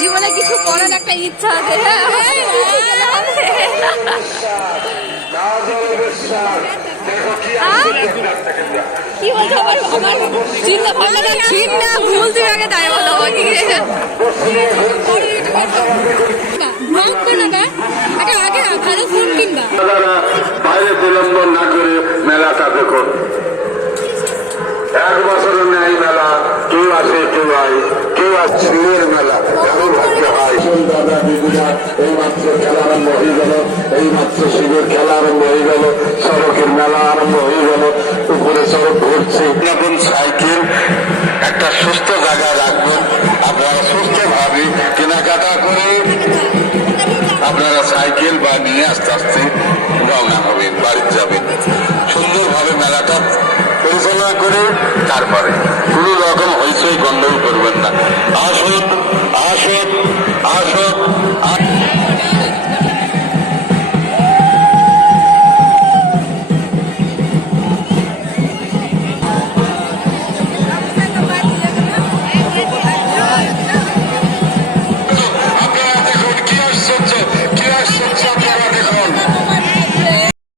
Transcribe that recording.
জীবনে কিছু করার একটা ইচ্ছা আছে। কি বলছো? আমার চিন্তা ভাবনা ঠিক না, ভুল তুই আগে তাই বলো। আগে ভালো ফোন কিনবা, বাইরে বিলম্ব না করে মেলাটা দেখুন। 1 বছরের ন্যায় মেলা, কেউ আসে কেউ হয়, কেউ আসছে মেলা এমন ভাবতে হয়। দাদা দিদিরা এই মাত্র খেলা আরম্ভ হয়ে গেল, এই মাত্র শিবের খেলা আরম্ভ হয়ে গেল, সড়কের মেলা আরম্ভ হয়ে গেল, উপরে সড়ক ঘুরছে। নতুন সাইকেল একটা সুস্থ জায়গায় রাখবেন, আপনারা সুস্থভাবে কেনাকাটা করে আপনারা সাইকেল বা নিয়ে আস্তে আস্তে রওনা হবেন, বাড়িতে যাবেন। সুন্দরভাবে মেলাটা পরিচালনা করে তারপরে কোনো রকম হইচই গন্ডগোল করবেন না। আসুন